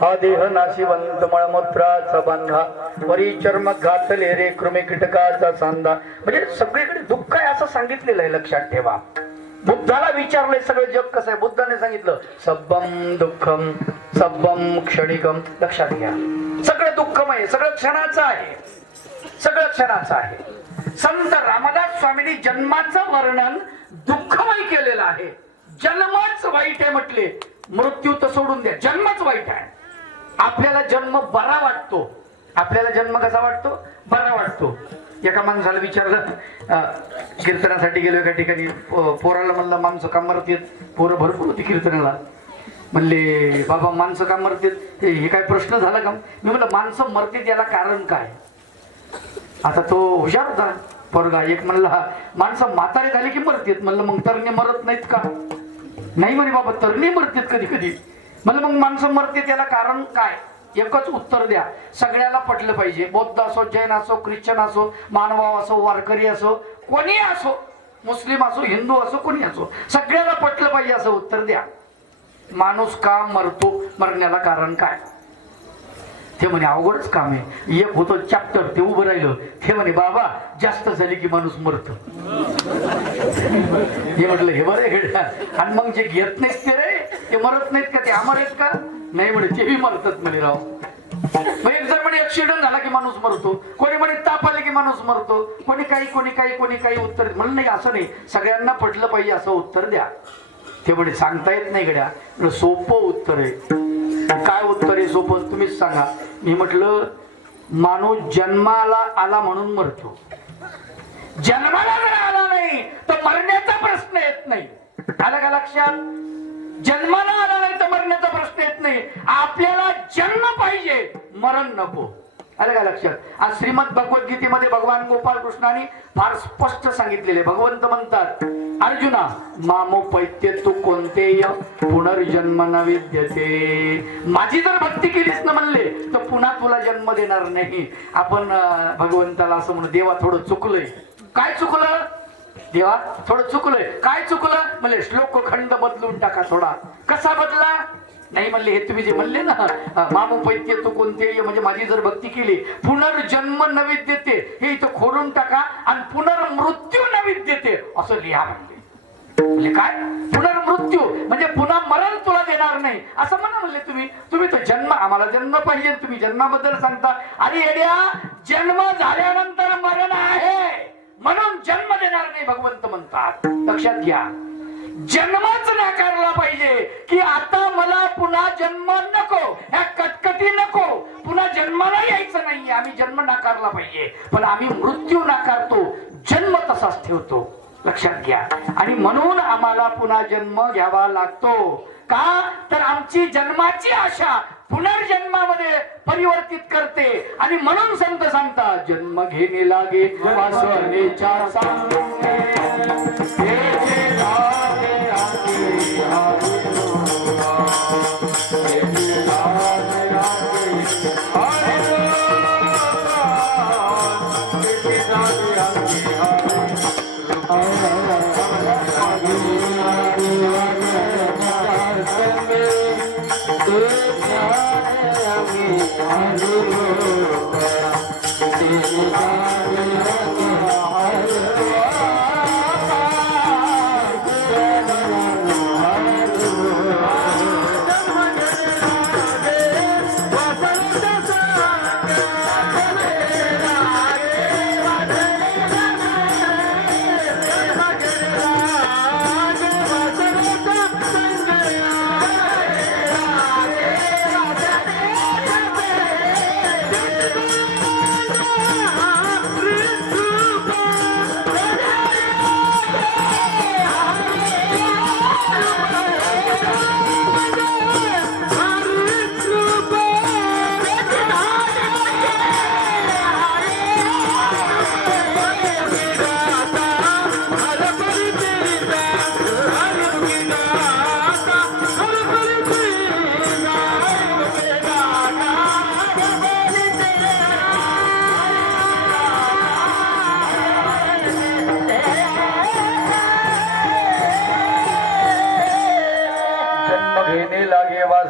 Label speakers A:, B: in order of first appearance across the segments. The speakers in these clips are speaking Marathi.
A: हा देह नाशिवंत मळमूत्राचा बांधा परी चर्म घातले रे कृमी कीटकाचा सांधा. म्हणजे सगळीकडे दुःख आहे असं सांगितलेलं आहे लक्षात ठेवा. बुद्धाला विचारलंय सगळं जग कसं आहे? बुद्धाने सांगितलं सब्बम दुःखम सब्बम क्षणिकम लक्षात घ्या. सगळं दुःखमय सगळं क्षणाचं आहे. सगळं क्षणाचं आहे. संत रामदास स्वामींनी जन्माचं वर्णन दुःखमय केलेलं आहे. जन्मच वाईट आहे म्हटले. मृत्यू तर सोडून द्या. जन्मच वाईट आहे. आपल्याला जन्म बरा वाटतो. आपल्याला जन्म कसा वाटतो? बरा वाटतो. एका माणसाला विचारलं कीर्तनासाठी गेलो एका ठिकाणी पोराला म्हणलं माणसं का येत पोरं भरपूर होती कीर्तनाला. म्हणले बाबा माणसं का मरतेत हे हे काय प्रश्न झाला का? मी म्हणलं माणसं मरतेत याला कारण काय? आता तो हुशार होता पोरगा. एक म्हणला माणसं म्हातारे झाले की मरतेत. म्हणलं मग तरणे मरत नाहीत का? नाही म्हणे बाबा तरणे मरतेत कधी कधी म्हणजे मग माणसं मरते त्याला कारण काय? एकच उत्तर द्या. सगळ्याला पटलं पाहिजे. बौद्ध असो जैन असो ख्रिश्चन असो मानवाव असो वारकरी असो कोणी असो मुस्लिम असो हिंदू असो कोणी असो सगळ्याला पटलं पाहिजे असं उत्तर द्या. माणूस का मरतो? मरण्याला कारण काय? ते म्हणे अवघडच काम आहे. एक होतो चॅप्टर ते उभं राहिलं. ते म्हणे बाबा जास्त झाली की माणूस मरत. हे म्हटलं हे बरं हेड आणि मग जे घेत नाहीत ते रे ते मरत नाहीत का ते? अमर आहेत का? नाही म्हणे जेवी मरतात म्हणे राव. एक जर म्हणे ऍक्सिडेंट झाला की माणूस मरतो. कोणी म्हणे ताप आले की माणूस मरतो. कोणी काही कोणी काही कोणी काही उत्तर म्हणून नाही असं नाही. सगळ्यांना पटलं पाहिजे असं उत्तर द्या. ते म्हणे सांगता येत नाही गड्या. सोपं उत्तर आहे. काय उत्तर आहे सोपं? तुम्हीच सांगा. मी म्हटलं माणूस जन्माला आला म्हणून मरतो. जन्माला जर आला नाही तर मरण्याचा प्रश्न येत नाही. आलं का लक्षात? जन्माला आला नाही तर मरण्याचा प्रश्न येत नाही. आपल्याला जन्म पाहिजे. मरण नको. आलं का लक्षात? आज श्रीमद भगवद्गीतेमध्ये भगवान गोपाल कृष्णाने फार स्पष्ट सांगितलेले. भगवंत म्हणतात अर्जुना मामो पैत्य तू कोणते पुनर्जन्म न विद्यते. माझी जर भक्ती केलीस ना म्हणले तर पुन्हा तुला जन्म देणार नाही. आपण भगवंताला असं म्हणू देवा थोडं चुकलंय. काय चुकलं? देवा थोडं चुकलंय. काय चुकलं? म्हणजे श्लोक खंड बदलून टाका थोडा. कसा बदला? नाही म्हणले हे तुम्ही जे म्हणले ना मामू पैत्य तू कोणते? म्हणजे माझी जर भक्ती केली पुनर्जन्म न देते. हे इथं खोडून टाका आणि पुनर्मृत्यू न देते. असं लिहा म्हणले. म्हणजे काय? पुनर्मृत्यू? म्हणजे पुन्हा मरण तुला देणार नाही. असं म्हणा म्हणले तुम्ही. तुम्ही तर जन्म आम्हाला जन्म पाहिजे. तुम्ही जन्माबद्दल सांगता. आणि येड्या जन्म झाल्यानंतर मरण आहे. म्हणून जन्म देणार नाही भगवंत म्हणतात. लक्षात घ्या. जन्मच नाकारला पाहिजे की आता मला पुन्हा जन्म नको ह्या कटकटी नको. पुन्हा जन्माला यायचं नाहीये आम्ही जन्म नाकारला पाहिजे. पण आम्ही मृत्यू नाकारतो जन्म तसाच ठेवतो. लक्षात घ्या. आणि म्हणून आम्हाला पुन्हा जन्म घ्यावा लागतो. का? तर आमची जन्माची आशा पुनर्जन्मामध्ये परिवर्तित करते आणि म्हणून संत सांगतात जन्म घेणे लागे वासनेच्या सांगे.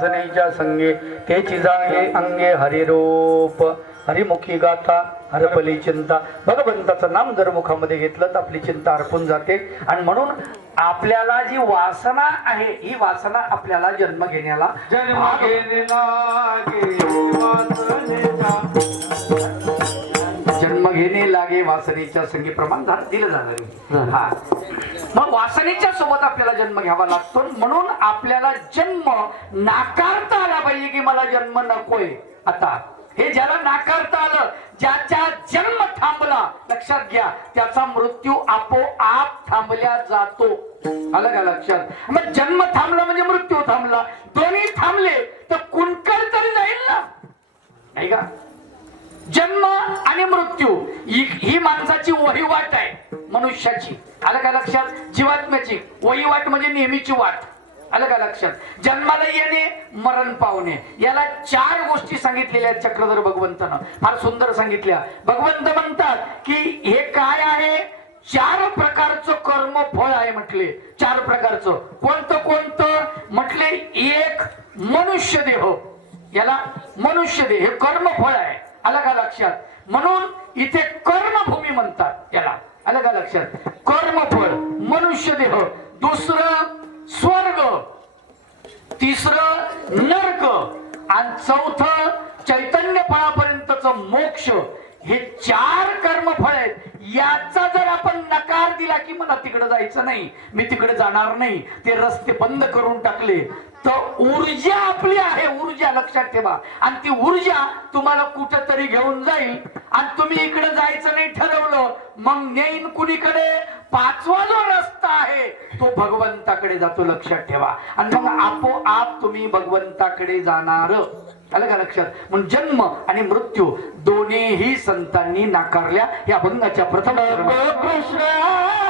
A: वासनेच्या संगे तेची जागे अंगे हरिरूप. हरिमुखी गाथा हरपली चिंता. भगवंताचं नाम जर मुखामध्ये घेतलं तर आपली चिंता हरपून जाते. आणि म्हणून आपल्याला जी वासना आहे ही वासना आपल्याला जन्म घेण्याला
B: जन्म घेणे लागे वासनेचा.
A: जन्म घेणे लागे वासनेच्या संगी प्रमाण झालं दिलं झालं. हा. मग वासनेच्या सोबत आपल्याला जन्म घ्यावा लागतो. म्हणून आपल्याला जन्म नाकारता आला पाहिजे की मला जन्म नकोय. आता हे ज्याला नाकारता आलं ज्याच्या जन्म थांबला लक्षात घ्या त्याचा मृत्यू आपोआप थांबल्या जातो. आलं का लक्षात? मग जन्म थांबला म्हणजे मृत्यू थांबला. दोन्ही थांबले तर कुणकड तरी जाईल ना? नाही का? जन्म आणि मृत्यू ही माणसाची वहिवाट आहे मनुष्याची. आलं का लक्षात? जीवात्म्याची. वहिवाट म्हणजे नेहमीची वाट. आलं का लक्षात? जन्माला येणे मरण पावणे. याला चार गोष्टी सांगितलेल्या आहेत चक्रधर भगवंतानं. फार सुंदर सांगितल्या. भगवंत म्हणतात की हे काय आहे? चार प्रकारचं कर्म फळ आहे म्हटले. चार प्रकारचं. कोणतं कोणतं? म्हटले एक मनुष्य देह याला मनुष्य देह हे कर्मफळ आहे. आलं का लक्षात म्हणून इथे कर्मभूमी म्हणतात याला. आलं का लक्षात कर्मफळ मनुष्य देह दुसरं स्वर्ग. तिसरं नर्क. आणि चौथं चैतन्य फळापर्यंतच मोक्ष. हे चार कर्मफळ आहेत. याचा जर आपण नकार दिला की मला तिकडे जायचं नाही मी तिकडे जाणार नाही ते रस्ते बंद करून टाकले तर ऊर्जा आपली आहे. ऊर्जा लक्षात ठेवा. आणि ती ऊर्जा तुम्हाला कुठेतरी घेऊन जाईल. आणि तुम्ही इकडे जायचं नाही ठरवलं मग नेईन कुणीकडे? पाचवा जो रस्ता आहे तो भगवंताकडे जातो लक्षात ठेवा. आणि मग आपोआप तुम्ही भगवंताकडे जाणार. आलं का लक्षात? म्हणून जन्म आणि मृत्यू दोन्हीही संतांनी नाकारल्या. या अभंगाच्या प्रथम
B: कृष्ण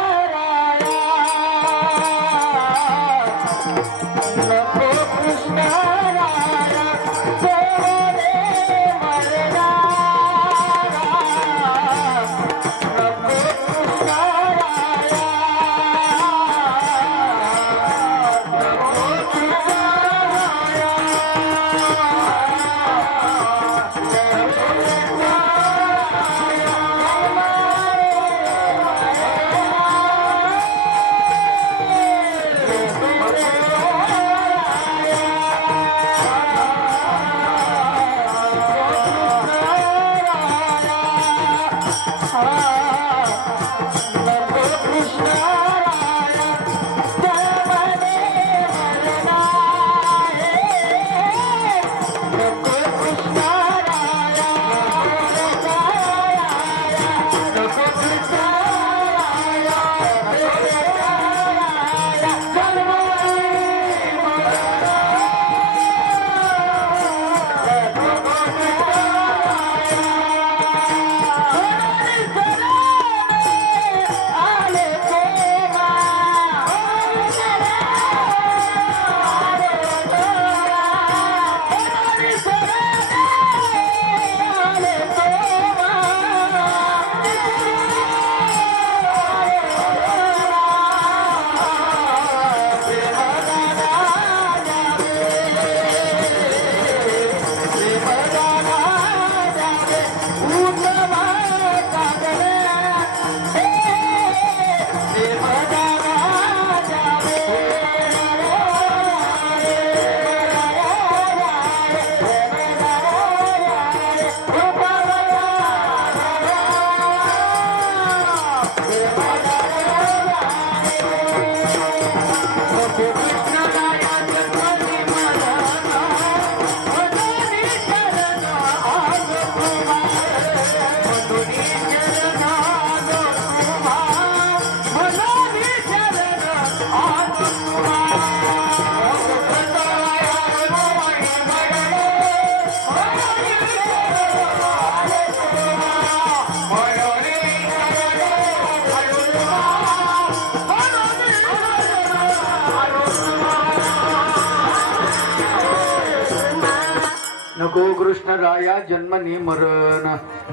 B: नको कृष्ण
A: राया जन्मनी मरण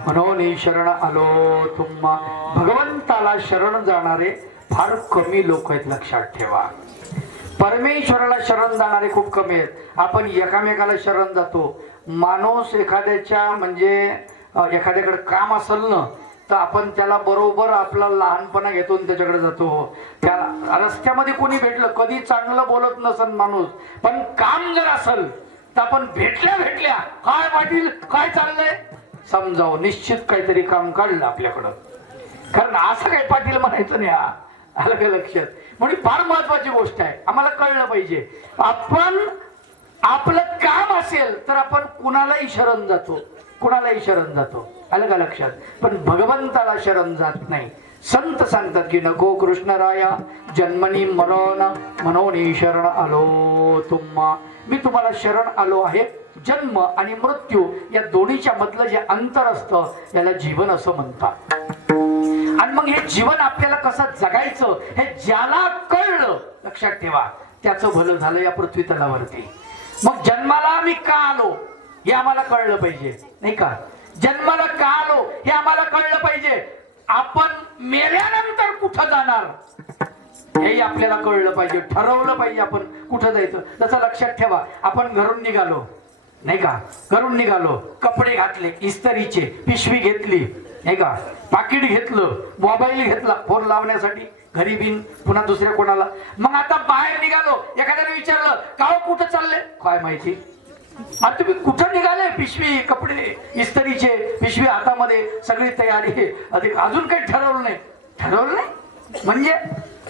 A: म्हणून शरण आलो तुम्हा. भगवंताला शरण जाणारे फार कमी लोक आहेत लक्षात ठेवा. परमेश्वराला शरण जाणारे खूप कमी आहेत. आपण एकामेकाला शरण जातो. माणूस एखाद्याच्या म्हणजे अ, एखाद्याकडे काम असेल ना तर आपण त्याला बरोबर आपला लहानपणा घेतो त्याच्याकडे जातो. त्या रस्त्यामध्ये कोणी भेटलं कधी चांगलं बोलत नसन माणूस पण काम जर असेल तर आपण भेटल्या भेटल्या. काय पाटील? काय चाललंय? समजावं निश्चित काहीतरी काम काढलं आपल्याकडं. कारण असं काही पाटील म्हणायचं नाही हा. आलं का लक्षात? म्हणून फार महत्वाची गोष्ट आहे. आम्हाला कळलं पाहिजे. आपण आपलं काम असेल तर आपण कुणालाही शरण जातो. कुणालाही शरण जातो. आलं का लक्षात? पण भगवंताला शरण जात नाही. संत सांगतात की नको कृष्णराया जन्मनी मरण मनोनी शरण आलो तुम्हा. मी तुम्हाला शरण आलो आहे. जन्म आणि मृत्यू या दोन्हीच्या मधलं जे अंतर असतं याला जीवन असं म्हणतात. आणि मग हे जीवन आपल्याला कसं जगायचं हे ज्याला कळलं लक्षात ठेवा. त्याचं भलं झालं या पृथ्वी तलावरती. मग जन्माला मी का आलो? हे आम्हाला कळलं पाहिजे नाही का? जन्माला का आलो? हे आम्हाला कळलं पाहिजे. आपण मेल्यानंतर कुठं जाणार? हेही आपल्याला कळलं पाहिजे ठरवलं पाहिजे आपण कुठं जायचं. तसं लक्षात ठेवा आपण घरून निघालो नाही का? घरून निघालो कपडे घातले इस्तरीचे पिशवी घेतली नाही का? पाकिट घेतलं मोबाईल घेतला फोन लावण्यासाठी घरी बिन पुन्हा दुसऱ्या कोणाला. मग आता बाहेर निघालो एखाद्याने विचारलं का कुठं चालले? काय माहिती. आता तुम्ही कुठं निघाले? पिशवी कपडे इस्तरीचे पिशवी हातामध्ये सगळी तयारी अधिक अजून काही ठरवलं नाही. ठरवलं नाही? म्हणजे?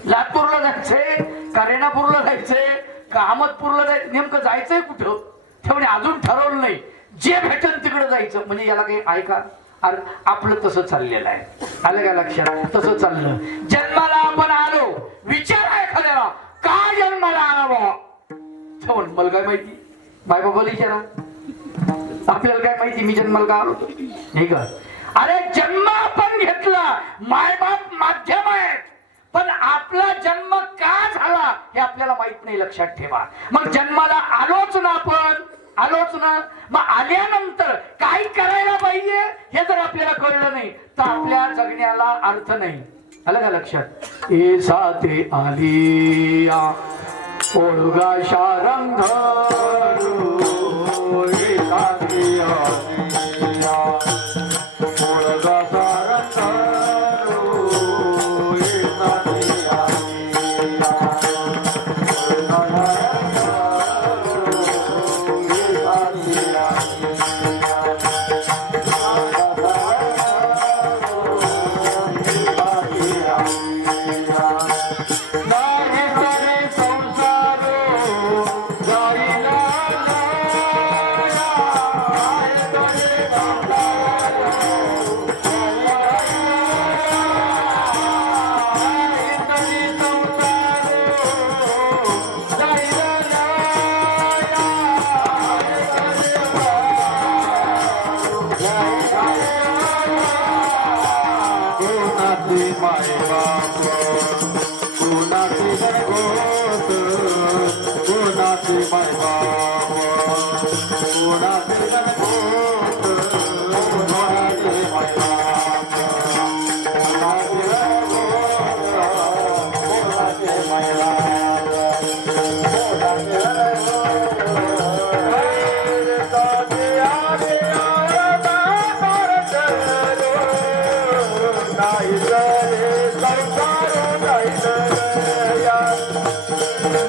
A: लातूरला जायचंय का रेणापूरला जायचंय का अहमदपूरला जायचं नेमकं जायचंय कुठं? तेवढे अजून ठरवलं नाही. जे भेटल तिकडे जायचं. म्हणजे याला काही ऐका. अरे आपलं तसं चाललेलं आहे. आलं का लक्षात? तसं चाललं. जन्माला आपण आलो. विचार आहे एखाद्याला. का जन्माला आला बाबा म्हण, मला काय माहिती? माय बाबाला विचारा. आपल्याला काय माहिती मी जन्माला का आलो? नाही का अरे जन्म आपण घेतला. मायबाप माध्यम आहेत. पण आपला जन्म का झाला हे आपल्याला माहीत नाही लक्षात ठेवा. मग जन्माला आलोच ना आपण? आलोच ना? मग आल्यानंतर काय करायला पाहिजे? हे जर आपल्याला कळलं नाही तर आपल्या जगण्याला अर्थ नाही. आलं का लक्षात? ए साते आली ओळगा शारंग.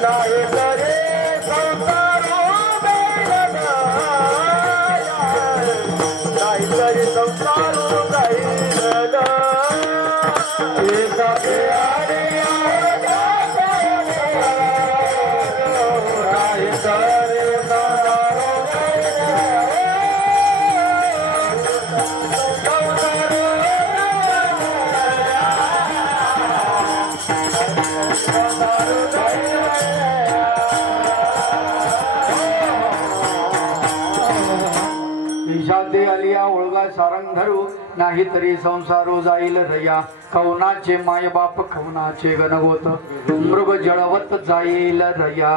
A: नाही ईशाद्य आलिया ओळगा सारंग धरू नाही तरी संसारो जाईल रया कवनाचे माय बाप कवनाचे गणगोत मृग जळवत जाईल रया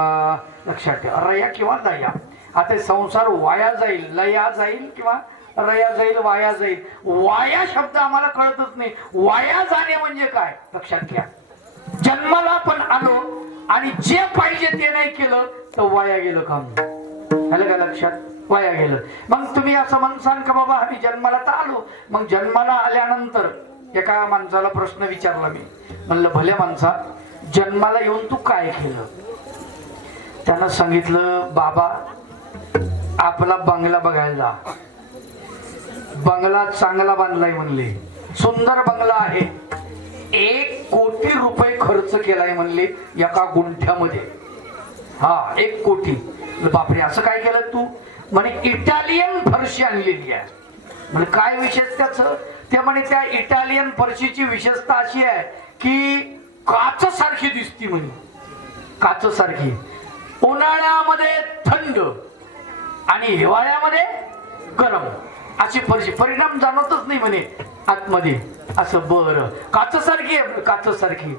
A: लक्षात ठेवा रया किंवा दया. आता संसार वाया जाईल लया जाईल किंवा रया जाईल वाया जाईल. वाया शब्द आम्हाला कळतच नाही. वाया जाणे म्हणजे काय? लक्षात घ्या. जन्माला पण आलो आणि जे पाहिजे ते नाही केलं तर वाया गेलं काम. झालं का लक्षात? वाया गेलं. मग तुम्ही असं म्हणसान का बाबा आम्ही जन्माला तर आलो. मग जन्माला आल्यानंतर एका माणसाला प्रश्न विचारला मी. म्हणलं भल्या माणसा जन्माला येऊन तू काय केलं? त्यानं सांगितलं बाबा आपला बंगला बघायला बंगला चांगला बांधलाय म्हणले. सुंदर बंगला आहे. एक कोटी रुपये खर्च केलाय म्हणले एका गुंठ्यामध्ये. हा एक कोटी. बापरे असं काय केलं तू? म्हणे इटालियन फरशी आणलेली आहे म्हणजे काय विशेष त्याच? ते म्हणे त्या इटालियन फरशीची विशेषता अशी आहे की काच सारखी दिसती म्हणे. काच सारखी. उन्हाळ्यामध्ये थंड आणि हिवाळ्यामध्ये गरम. अशी फरशी परिणाम जाणवतच नाही म्हणे आतमध्ये. असं बर. काच सारखी आहे काच सारखी.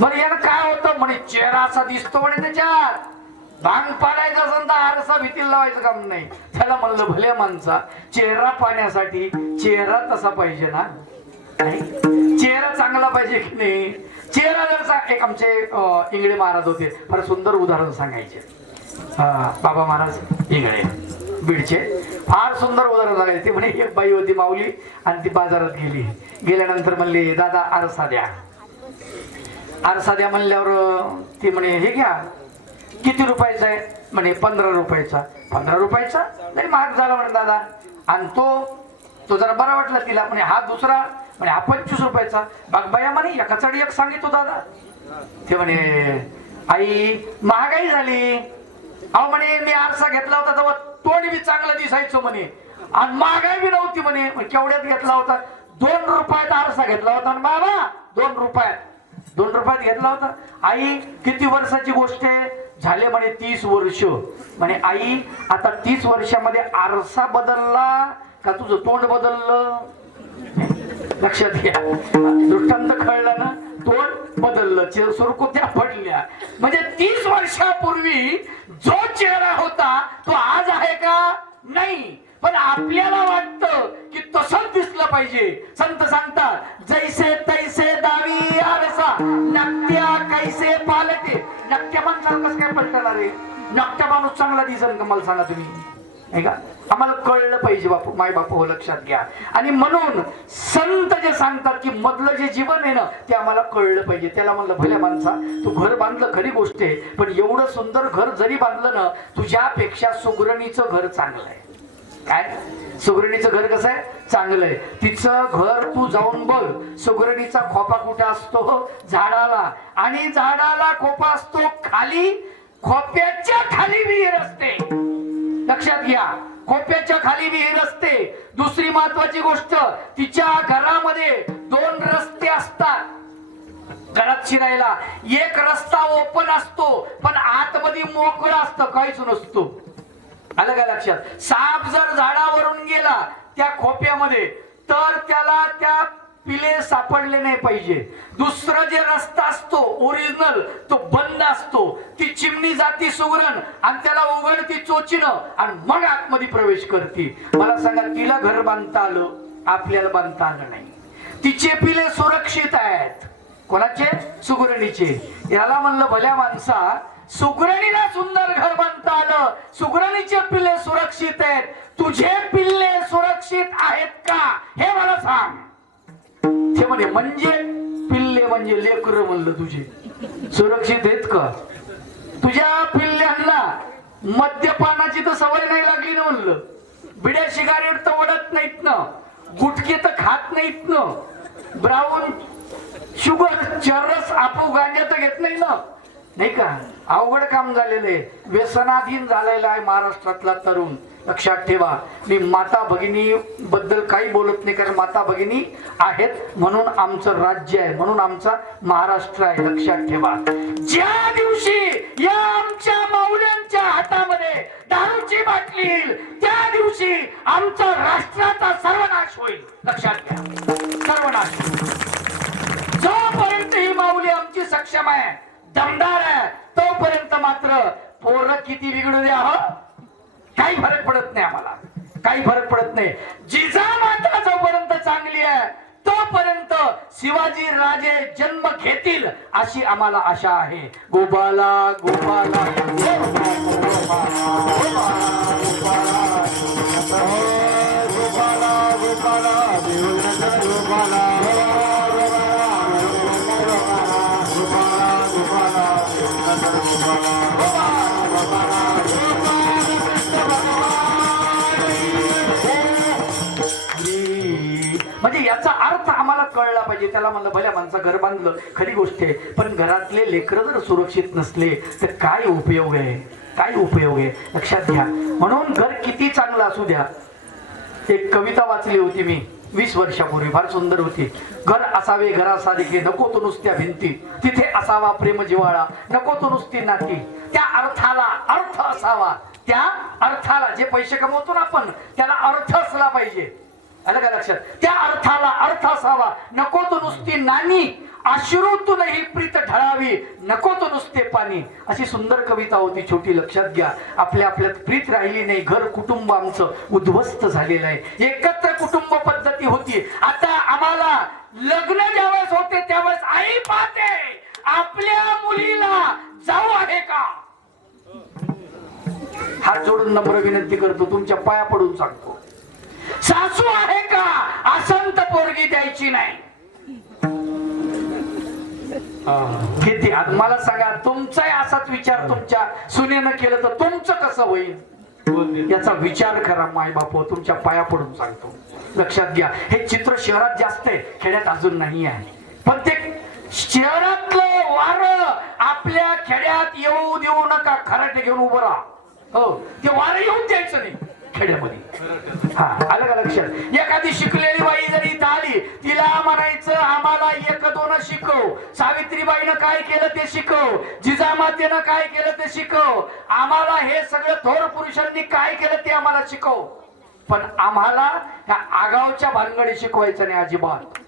A: बरं यानं काय होतं? म्हणे चेहरा असा दिसतो म्हणे त्याच्यात. भांग पाडायचं असेल तर आरसा भीतीला लावायचं काम नाही. त्याला म्हणलं भले माणसा चेहरा पाण्यासाठी चेहरा तसा पाहिजे ना? चेहरा चांगला पाहिजे की नाही? चेहरा जर चा- एक आमचे इंगळे महाराज होते. फार सुंदर उदाहरण सांगायचे. बाबा महाराज इंगळे बीडचे. फार सुंदर उदाहरण सांगायचे. ते म्हणे एक बाई होती माऊली आणि ती बाजारात गेली. गेल्यानंतर म्हणले दादा आरसा द्या. आरसा द्या म्हणल्यावर ती म्हणे हे घ्या. किती रुपयाचा आहे? म्हणे पंधरा रुपयाचा. पंधरा रुपयाचा? नाही महाग झाला म्हणे दादा. आणि तो तो जरा बरा वाटला तिला. म्हणे हा दुसरा. म्हणे हा पंचवीस रुपयाचा. बागबाया म्हणे एकाचाडी एक सांगितो दादा. ते म्हणे आई महागाई झाली. अहो म्हणे मी आरसा घेतला होता तेव्हा तोंड बी चांगलं दिसायचो म्हणे. आणि महागाई बी नव्हती म्हणे केवढ्यात घेतला होता? दोन रुपयात आरसा घेतला होता. आणि बाबा दोन रुपयात. दोन रुपयात घेतला होता. आई किती वर्षाची गोष्ट आहे? झाले म्हणे तीस वर्ष. म्हणे आई आता तीस वर्षामध्ये आरसा बदलला का तुझं तोंड बदललं? लक्षात घ्या. दृष्टांत कळला ना? तोंड बदललं. चे- सुरकुत्या पडल्या. म्हणजे तीस वर्षापूर्वी जो चेहरा होता तो आज आहे का? नाही. पण आपल्याला वाटतं की तसंच दिसलं पाहिजे. संत सांगतात जैसे तैसे दावी नक्त्या कैसे पालते? नक्त्या माणसाला कसं काय पलटणार आहे? नक्त्या माणूस चांगला दिसन का मला सांगा तुम्ही? नाही का? आम्हाला कळलं पाहिजे बापू माय बापू हो लक्षात घ्या. आणि म्हणून संत जे सांगतात की मधलं जे जीवन आहे ना ते आम्हाला कळलं पाहिजे. त्याला म्हणलं भल्या माणसा तू घर बांधलं खरी गोष्ट आहे पण एवढं सुंदर घर जरी बांधलं ना तुझ्यापेक्षा सुगरणीचं घर चांगलं आहे. काय? सुगरणीचं घर कसं आहे? चांगलं आहे. तिचं घर तू जाऊन बघ. सुगरणीचा खोपा कुठं असतो? झाडाला. आणि झाडाला खोपा असतो खाली. खोप्याच्या खाली विहीर असते. लक्षात घ्या. खोप्याच्या खाली विहीर असते. दुसरी महत्वाची गोष्ट तिच्या घरामध्ये दोन रस्ते असतात. घरात शिरायला. एक रस्ता ओपन असतो पण आतमध्ये मोकळं असतं. काहीच नसतो. आलं का लक्षात? साप जर झाडावरून गेला त्या खोप्यामध्ये तर त्याला त्या पिले सापडले नाही पाहिजे. दुसरं जे रस्ता असतो ओरिजिनल तो बंद असतो. ती चिमणी जाती सुगरण आणि त्याला उघडती चोचीनं आणि मग आतमध्ये प्रवेश करते. मला सांगा तिला घर बांधता आलं? आपल्याला बांधता आलं नाही. तिचे पिले सुरक्षित आहेत. कोणाचे? सुगरणीचे. याला म्हणलं भल्या माणसा सुगरणीला सुंदर घर बांधता आलं. सुगरणीचे पिल्ले सुरक्षित आहेत. तुझे पिल्ले सुरक्षित आहेत का? हे मला सांग. ते म्हणे म्हणजे पिल्ले म्हणजे लेकर म्हणलं तुझे. सुरक्षित आहेत का? तुझ्या पिल्ल्यांना मद्यपानाची तर सवय नाही लागली ना म्हणलं. बिड्या सिगारेट तर ओढत नाहीत ना. गुटके तर खात नाहीत ना. ब्राऊन शुगर चरस आपू गांजा तर घेत नाही ना. नाही का? अवघड काम झालेलं आहे. व्यसनाधीन झालेला आहे महाराष्ट्रातला तरुण. लक्षात ठेवा. मी माता भगिनी बद्दल काही बोलत नाही कारण माता भगिनी आहेत म्हणून आमचं राज्य आहे म्हणून आमचा महाराष्ट्र आहे. लक्षात ठेवा. ज्या दिवशी या आमच्या माऊल्यांच्या हातामध्ये दारूची बाटली येईल त्या दिवशी आमचा राष्ट्राचा सर्वनाश होईल. लक्षात घ्या. सर्वनाश जोपर्यंत ही माऊली आमची सक्षम आहे दमदार आहे. तोपर्यंत मात्र पोरं किती बिघडू द्या हो? काही फरक पडत नाही आम्हाला. काही फरक पडत नाही. जिजा माता जोपर्यंत चांगली आहे तोपर्यंत शिवाजी राजे जन्म घेतील अशी आम्हाला आशा आहे. गोपाला गोपाला. म्हणजे कळला पाहिजे. त्याला म्हणलं भल्या माणसा घर बांधलं खरी गोष्ट आहे. पण घरातले लेकरं जर सुरक्षित नसले तर काय उपयोग आहे? काय उपयोग आहे? लक्षात घ्या. म्हणून घर किती चांगलं असू द्या. एक कविता वाचली होती मी वीस वर्षापूर्वी. फार सुंदर होती. घर असावे घरासारखे नको तो नुसत्या भिंती. तिथे असावा प्रेम जिव्हाळा. नको तो नुसती नाती. त्या अर्थाला अर्थ असावा. त्या अर्थाला जे पैसे कमवतो ना आपण त्याला अर्थ असला पाहिजे. आलं का लक्षात? त्या अर्थाला अर्थ असावा. नको तो नुसती नानी अश्रूतूनही प्रीत ढळावी. नको तो नुसते पाणी. अशी सुंदर कविता होती छोटी लक्षात घ्या. आपल्या आपल्यात प्रीत राहिली नाही घर कुटुंब आमचं उद्ध्वस्त झालेलं आहे. एकत्र कुटुंब पद्धती होती. आता आम्हाला लग्न ज्यावेळेस होते त्यावेळेस आई पाहते. आपल्या मुलीला जाऊ आहे का? हात जोडून नम्र विनंती करतो तुमच्या पाया पडून सांगतो. सासू आहे का? असंत पोरगी द्यायची नाही. किती मला सांगा तुमचाही असाच विचार तुमच्या सुनेनं केलं तर तुमचं कसं होईल? याचा विचार करा माय बाप तुमच्या पाया पडून सांगतो. लक्षात घ्या हे चित्र शहरात जास्त आहे खेड्यात अजून नाही आहे. पण ते शहरातलं वार आपल्या खेड्यात येऊ देऊ नका खराटे घेऊन उभं राहा. हो ते वारं येऊन द्यायचं नाही. खेड्यामध्ये. हा आलं का लक्षात? एखादी शिकलेली बाई जर इथं आली तिला म्हणायचं आम्हाला एक दोन शिकव. सावित्रीबाईनं काय केलं ते शिकव. जिजामातेनं काय केलं ते शिकव. आम्हाला हे सगळं थोर पुरुषांनी काय केलं ते आम्हाला शिकव. पण आम्हाला ह्या आगावच्या भानगडी शिकवायचं नाही अजिबात.